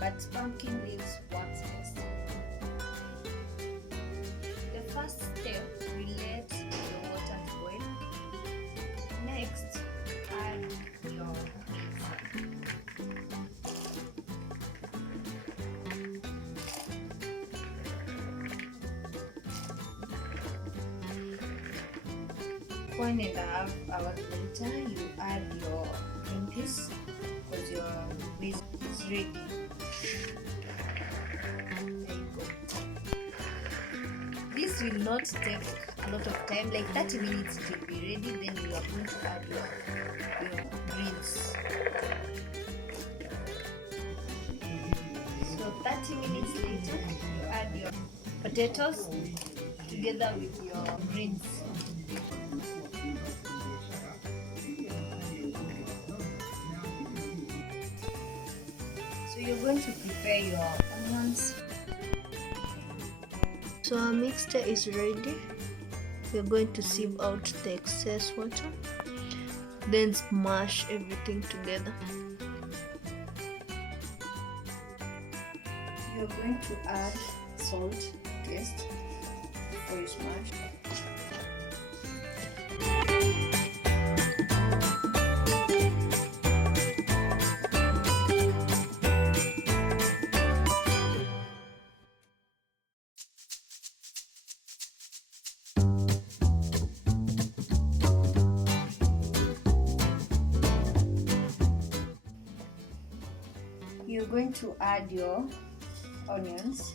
but pumpkin leaves works best. The first step, we let the water to boil. Next, add your maize. One and a half hours later, you add your green peas because your maize is ready. There you go. This will not take a lot of time, like 30 minutes it will be ready. Then you are going to add your greens. So 30 minutes later, you add your potatoes together with your greens. So you're going to prepare your onions. So our mixture is ready. We're going to sieve out the excess water, then smash everything together. You're going to add salt to taste before you smash. You're going to add your onions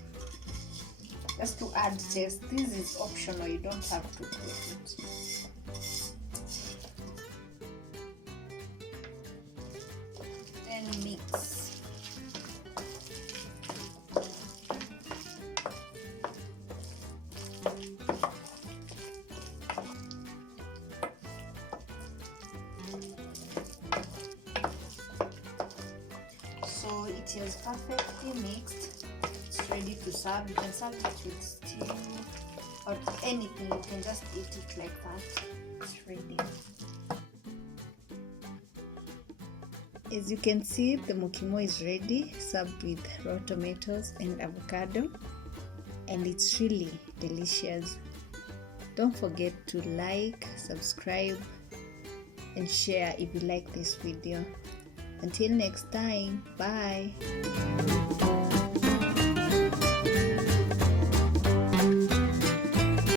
just to add taste. This is optional, you don't have to put it. Then mix. So it is perfectly mixed. It's ready to serve. You can serve it with stew or anything. You can just eat it like that. It's ready. As you can see, the mukimo is ready, served with raw tomatoes and avocado, and it's really delicious. Don't forget to like, subscribe, and share if you like this video. Until next time, bye.